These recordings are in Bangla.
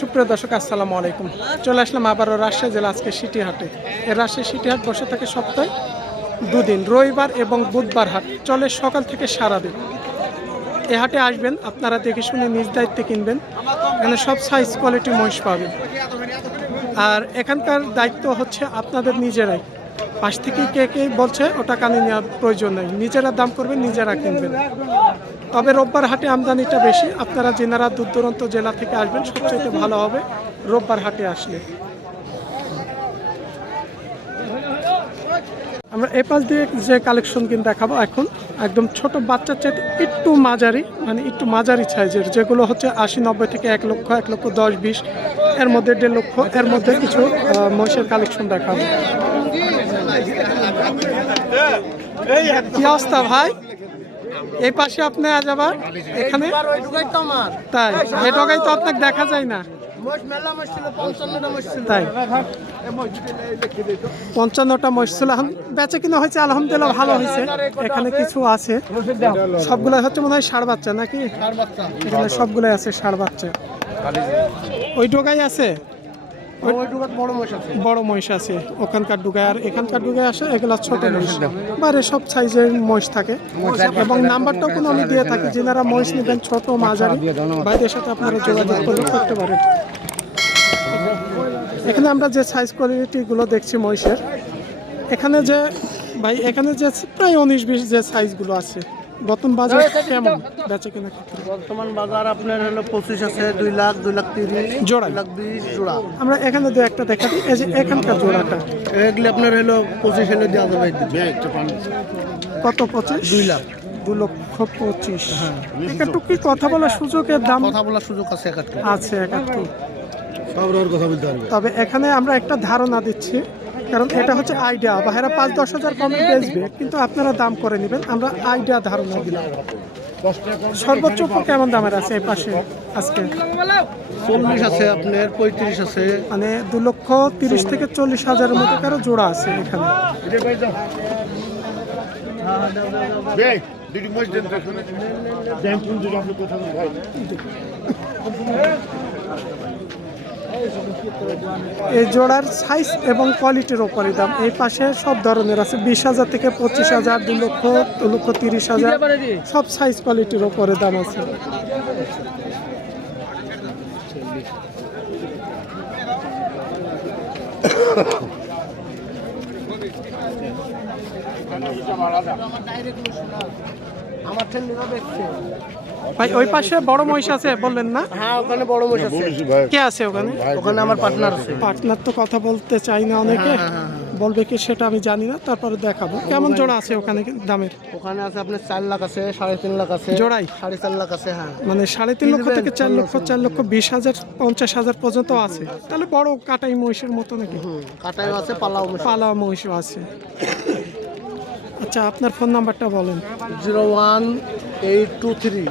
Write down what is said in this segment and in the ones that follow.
সুপ্রিয় দর্শক আসসালামু আলাইকুম। চলে আসলাম আবারও রাজশাহী জেলা আজকে সিটিহাটে। এই রাজশাহী সিটিহাট বসে থাকে সপ্তাহে দুদিন, রবিবার এবং বুধবার হাট চলে সকাল থেকে সারাদিন। এই হাটে আসবেন, আপনারা দেখে শুনে নিজ দায়িত্বে কিনবেন। এখানে সব সাইজ কোয়ালিটি মহিষ পাবেন। আর এখানকার দায়িত্ব হচ্ছে আপনাদের নিজেরাই। পাশ থেকে কে কে বলছে ওটা কানে নেওয়ার প্রয়োজন নেই, নিজেরা দাম করবেন, নিজেরা কিনবেন। তবে রোববার হাটে আমদানিটা বেশি। আপনারা যেনারা দূর দূরান্ত জেলা থেকে আসবেন সবচেয়ে ভালো হবে রোববার হাটে আসলে। আমরা এই পাশ দিয়ে যে কালেকশন কিন্তু দেখাবো এখন, একদম ছোট বাচ্চার চেয়ে একটু মাঝারি, মানে একটু মাঝারি সাইজের, যেগুলো হচ্ছে 80-90 থেকে 1 লক্ষ, 1 লক্ষ 10-20, এর মধ্যে 1.5 লক্ষ, এর মধ্যে কিছু মহিষের কালেকশন দেখাবো। কি অবস্থা ভাই? এই পাশে আপনি আজ আবার এখানে, তাই এই ডগাই তো আপনাকে দেখা যায় না, তাই 55টা মহিষ ছিল। এখন বেচে কিনা হয়েছে আলহামদুলিল্লাহ, ভালো হয়েছে। এখানে কিছু আছে, সবগুলাই হচ্ছে মনে হয় ষাঁড় বাচ্চা নাকি? এখানে সবগুলাই আছে ষাঁড় বাচ্চা। ওই ডগাই আছে, বড় মহিষ আছে ওখানকার ডুগায়, আর এখানকার ডুগায় আসে এগুলা ছোট মহিষ। বাইরে সব সাইজের মহিষ থাকে এবং নাম্বারটাও কোনো আমি দিয়ে থাকি, যেনারা মহিষ নেবেন ছোট মাঝারি বাইরের সাথে আপনারা যোগাযোগ করতে পারেন। এখানে আমরা যে সাইজ কোয়ালিটিগুলো দেখছি মহিষের, এখানে যে ভাই এখানে যে প্রায় 19-20 যে সাইজগুলো আছে, বর্তমান বাজার কেমন বেচে কেনা ক্ষেত্রে? বর্তমান বাজার আপনার হলো 25 আছে, 2 লাখ, 2 লাখ 30, জোড়া 2 লাখ 20 জোড়া। আমরা এখানে দু একটা দেখাচ্ছি, এই যে এখানকার জোড়াটা এগুলি আপনার হলো 25 হলে দেওয়া যাবে। কত? 25? 2 লাখ, 2,25,000। একটু কি কথা বলার সুযোগের দাম কথা বলার সুযোগ আছে একাত্তর আছে একটু, সব রকম কথা বলতে পারবে। তবে এখানে আমরা একটা ধারণা দিচ্ছি, কারণ এটা হচ্ছে আইডিয়া। বাইরে 5-10 হাজার কমে বেচবে, কিন্তু আপনারা দাম করে নেবেন, আমরা আইডিয়া ধারণা দিলাম। সর্বোচ্চ কেমন দামের আছে এই পাশে আজকে? 40 আছে আপনার, 35 আছে, মানে 2,30,000 থেকে 40,000-এর মধ্যে কারো জোড়া আছে এখানে। এই জোড়ার সাইজ এবং কোয়ালিটির ওপরে দাম। এই পাশে সব ধরনের আছে, 20,000 থেকে 25,000, 2 লক্ষ, 2,30,000, সব সাইজ কোয়ালিটির ওপরে দাম আছে। ভাই ওই পাশে বড় মহিষ আছে বললেন না? হ্যাঁ ওখানে বড় মহিষ আছে। কে আছে ওখানে? ওখানে আমার পার্টনার আছে। পার্টনার তো কথা বলতে চাই না অনেকে, বলবে কি সেটা আমি জানি না, তারপরে দেখাবো। কেমন জোড়া আছে ওখানে দামের? ওখানে আছে আপনার 4 লাখ আছে, 3.5 লাখ আছে, জোড়াই 4.5 লাখ আছে। হ্যাঁ মানে 3.5 লক্ষ থেকে 4 লক্ষ, 4,20,000, 50,000 পর্যন্ত আছে। তাহলে বড় কাটাই মহিষের মতো নাকি? কাটাইও আছে, পালাও পালা মহিষও আছে। আচ্ছা আপনার ফোন নাম্বারটা বলেন। 01823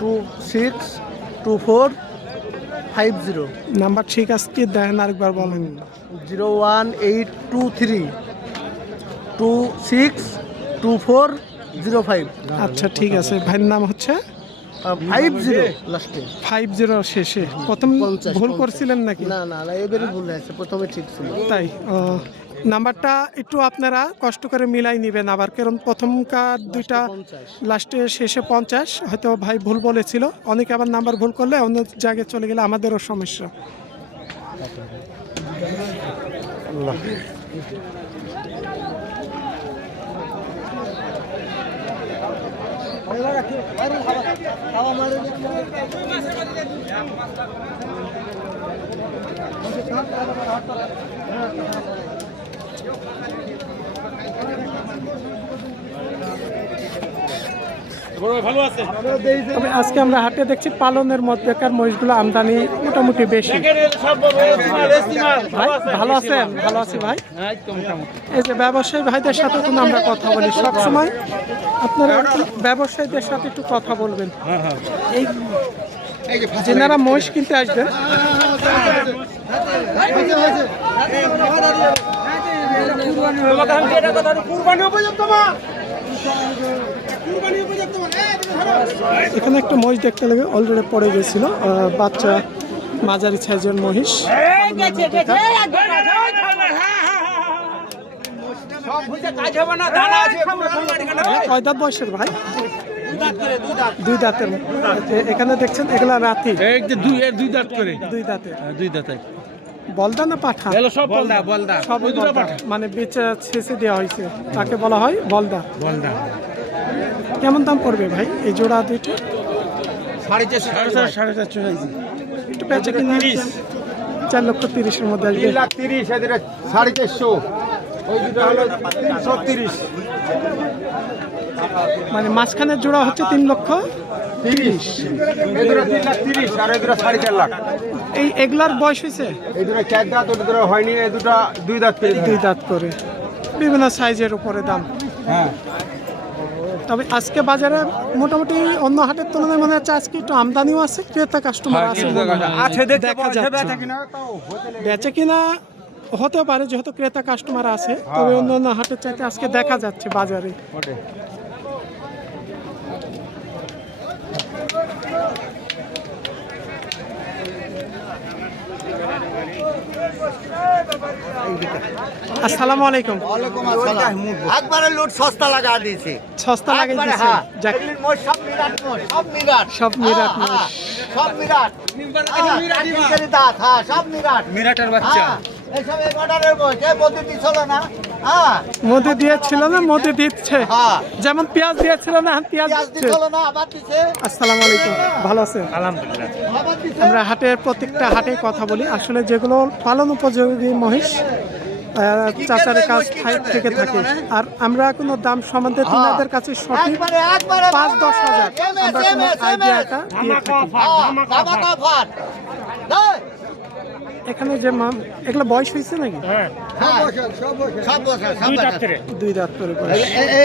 262450। নাম্বার ঠিক আছে কি দেন আরেকবার বলেন। 01823 262405। আচ্ছা ঠিক আছে। ভাইয়ের নাম হচ্ছে 50 লাস্টে, 50 শেষে। প্রথম ভুল করছিলেন নাকি? না না না, এবারে ভুল হয়েছে, প্রথমে ঠিক ছিল। তাই নাম্বারটা একটু আপনারা কষ্ট করে মিলাই নেবেন আবার, কারণ প্রথমকার দুইটা লাস্টে শেষে 50, হয়তো ভাই ভুল বলেছিল। অনেকে আবার নাম্বার ভুল করলে অন্য জায়গায় চলে গেলে আমাদেরও সমস্যা। তবে আজকে আমরা হাটে দেখছি পালনের মধ্যেকার মহিষগুলো আমদানি মোটামুটি বেশি। ভাই ভালো আছেন? ভালো আছি ভাই। এই যে ব্যবসায়ী ভাইদের সাথে তো আমরা কথা বলি সব সময়, আপনারা ব্যবসায়ীদের সাথে একটু কথা বলবেন। এই যেনারা মহিষ কিনতে আসবেন, এখানে একটা মহিষ দেখতে লাগে অলরেডি পড়ে গেছিল, বাচ্চা মাঝারি সাইজের মহিষ। কয় দাঁত বয়সের ভাই? দুই দাঁতের। এখানে দেখছেন এগুলা রাতি দুই দাঁত করে। দুই দাঁতের। দুই দাঁতে বলদা না পাঠা? সব বলদা বলদা সব বলদা। মানে বেচে ছেঁচে দেওয়া হয়েছে, তাকে বলা হয় বলদা। বলদা। কেমন দাম পড়বে ভাই এই জোড়া দুইটা? 4.5 একটু বেচে কিনে 4,30,000-এর মধ্যে আসবে। 3,30,000 এদের 450, ওই দুটো হলো 330। মানে মাঝখানের জোড়া হচ্ছে 3,30,000। এই দুটো 3,30,000 আর এই দুটো 4.5 লাখ। এগুলার বয়স হয়েছে? এই দুটো 4 দাঁত, ওই দুটো হয়নি, এই দুটো 2 দাঁত করে। 2 দাঁত করে, বিভিন্ন সাইজের উপরে দাম। হ্যাঁ, তবে আজকে বাজারে মোটামুটি অন্য হাটের তুলনায় মনে হচ্ছে আজকে একটু আমদানিও আছে, ক্রেতা কাস্টমার আছে। আছে দেখতে দেখা পাওয়া যাবে, যাচ্ছে। আছে কিনা তাও হোটেলে বেচে কিনা হতে পারে যেহেতু ক্রেতা কাস্টমার আছে, তবে অন্য অন্য হাটের চাইতে আজকে দেখা যাচ্ছে বাজারে। ওঠে। আসসালামু আলাইকুম। ওয়ালাইকুম আসসালাম। একবারে লুট সস্তা লাগা দিয়েছে। সস্তা লাগাই একবারে, দিয়েছে। হ্যাঁ। যাক, এগুলির মোট সব মিরাট মোট, সব মিরাট। সব মিরাট হ্যাঁ, মোষ। সব মিরাট। কাঠি দাঁত, হ্যাঁ, সব মিরাট। মিরাটের বাচ্চা। হ্যাঁ, এইসব এই বর্ডারের মোষ, এই পদ্ধতি ছিল না। হ্যাঁ, মোদি দিয়েছিল না, মোদি দিচ্ছে। হ্যাঁ। যেমন পেঁয়াজ দিয়েছিল না, এখন পেঁয়াজ পেঁয়াজ দিচ্ছে। দিছিল না, আবার দিছে। আসসালামু আলাইকুম, ভালো আছেন? আলহামদুলিল্লাহ। আবার দিছে। আমরা হাটের প্রত্যেকটা হাটে কথা বলি, আসলে যেগুলো পালন উপযোগী মহিষ চাচার কাছ থেকে থাকে। আর আমরা কোনো দাম সম্বন্ধে তিনাদের কাছে সঠিক একবারে, একবারে 5-10 হাজার আমরা কোনো আইডিয়াটা দিয়ে থাকি। ধামাকা অফার। এই, এখানে যে এগুলো বয়স হয়েছে নাকি? হ্যাঁ, সব বছর, সব বছর। 2 দাঁত করে বয়স।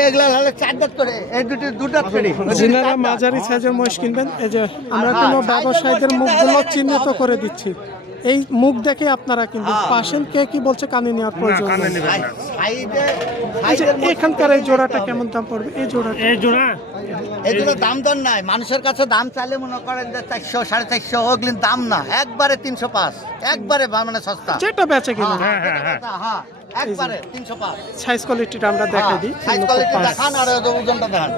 এগুলা হলে 4 দাঁত করে, এই দুটো 2 দাঁত করে। যিনারা মাঝারি সাইজের মহিষ কিনবেন, এই যে আমরা কোনো ব্যবসায়ীদের মুখগুলো চিহ্নিত করে দিচ্ছি, এই মুখ দেখে আপনারা কিনবেন। পাশেন কে কি বলছে কানে নেওয়ার প্রয়োজন নেই। এই যে এখানকার এই জোড়াটা কেমন দাম পড়বে? এই জোড়াটা এগুলো দাম দর নাই, মানুষের কাছে দাম চাইলে মনে করেন যে 400, 450, ওগুলির দাম না, একবারে 305, একবারে মানে সস্তা। যেটা বেচে কিনা হ্যাঁ, একবারে 305। সাইজ কোয়ালিটিটা আমরা দেখাই দিই। সাইজ কোয়ালিটি দেখান আর ওজনটা দেখান।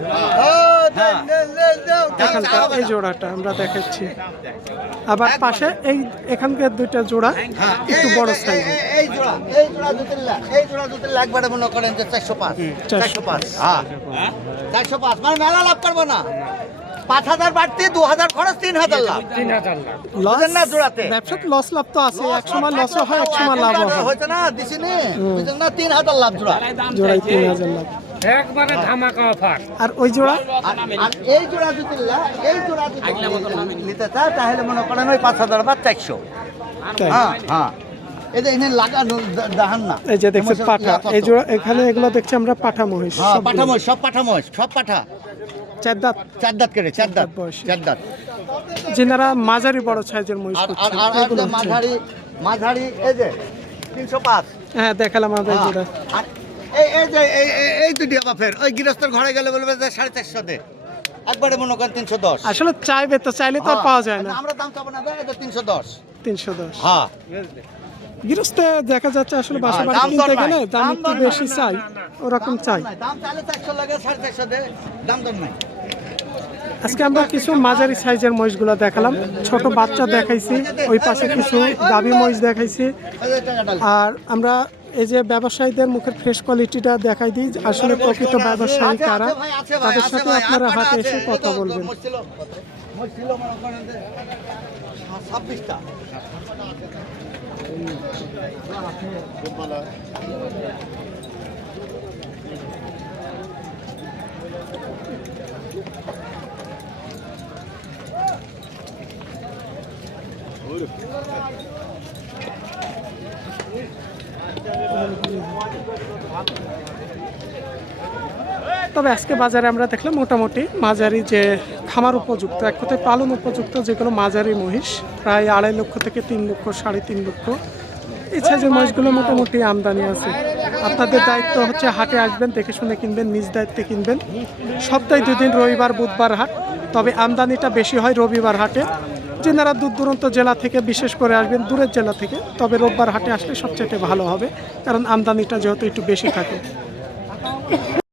এখানকার এই জোড়াটা আমরা দেখাচ্ছি। আবার পাশে এখানকার দুইটা জোড়া একটু বড় সাইজ। এই জোড়া দুটো একবারে মনে করেন যে 405, 405। হ্যাঁ, 405 মানে মেলা লাভ করবো না। 5,000 বাড়তি, 2,000 খরচ, 3,000 লাভ। বুঝেন না জোড়াতে? ব্যবসাতে লস লাভ তো আছে, এক সময় লসও হয়, এক সময় লাভ হয়। হয়েছে না, দিছিনি, বুঝেন না, 3,000 লাভ জোড়া। জোড়ায় 3,000 লাভ। একবারে ধামাকা অফার। আর ওই জোড়া আর এই জোড়া যদি নিতে চায় তাহলে মনে করেন ওই 5,000 বা 400। তাই? হ্যাঁ, হ্যাঁ। এই যে এখানে লাগানো দেখান না, এই যে দেখছেন পাঠা, এই জোড়া এখানে এগুলো দেখছি আমরা পাঠা মহিষ। হ্যাঁ, সবগুলো। পাঠা মোষ, সব পাঠা মোষ, সব পাঠা। 4 দাঁত। 4 দাঁত করে, 4 দাঁত বয়সী। 4 দাঁত। যিনারা মাঝারি বড় সাইজের মহিষ আর করছেন, আর এগুলো যে হচ্ছে। মাঝারি এই যে 305। হ্যাঁ, দেখালাম আমাদের হ্যাঁ, জোড়া। আর এই যে এই দুটি বাপের ওই গৃহস্থর ঘরে গেলে বলবে যে 450 দে, একবারে মনে করেন 310। আসলে চাইবে তো, চাইলে তো আর পাওয়া যায় না। আমরা দাম চাবো না, এটা 310। 310। হ্যাঁ, গৃহস্থে দেখা যাচ্ছে আসলে বাসা বাড়ি দাম কিনতে দর গেলে নাই, দাম দাম একটু দর বেশি নাই। চাই, ওরকম চাই। দাম চাইলে 400 লাগে, 450 দে, দাম দর নাই। আজকে আমরা কিছু মাঝারি সাইজের মহিষগুলো দেখালাম, ছোট বাচ্চা দেখাইছি, ওই পাশে কিছু গাভী মহিষ দেখাইছি। এই যে টাকাটা আর আমরা এই যে ব্যবসায়ীদের মুখের ফ্রেশ কোয়ালিটিটা দেখাই দিই, আসলে প্রকৃত ব্যবসায়ী কারা, তাদের সাথে আপনারা হাটে এসে কথা বলবেন। ছিল মনে করেন যে 26টা। তবে আজকে বাজারে আমরা দেখলাম মোটামুটি মাঝারি যে খামার উপযুক্ত, এক কথায় পালন উপযুক্ত যেগুলো মাঝারি মহিষ, প্রায় 2.5 লক্ষ থেকে 3 লক্ষ, 3.5 লক্ষ এই সাইজের মহিষগুলো মোটামুটি আমদানি আছে। আপনাদের দায়িত্ব হচ্ছে হাটে আসবেন, দেখে শুনে কিনবেন, নিজ দায়িত্বে কিনবেন। সপ্তাহে 2 দিন, রবিবার বুধবার হাট, তবে আমদানিটা বেশি হয় রবিবার হাটে। যেনারা দূর দূরান্ত জেলা থেকে বিশেষ করে আসবেন, দূরের জেলা থেকে, তবে রোববার হাটে আসলে সবচেয়ে ভালো হবে, কারণ আমদানিটা যেহেতু একটু বেশি থাকে।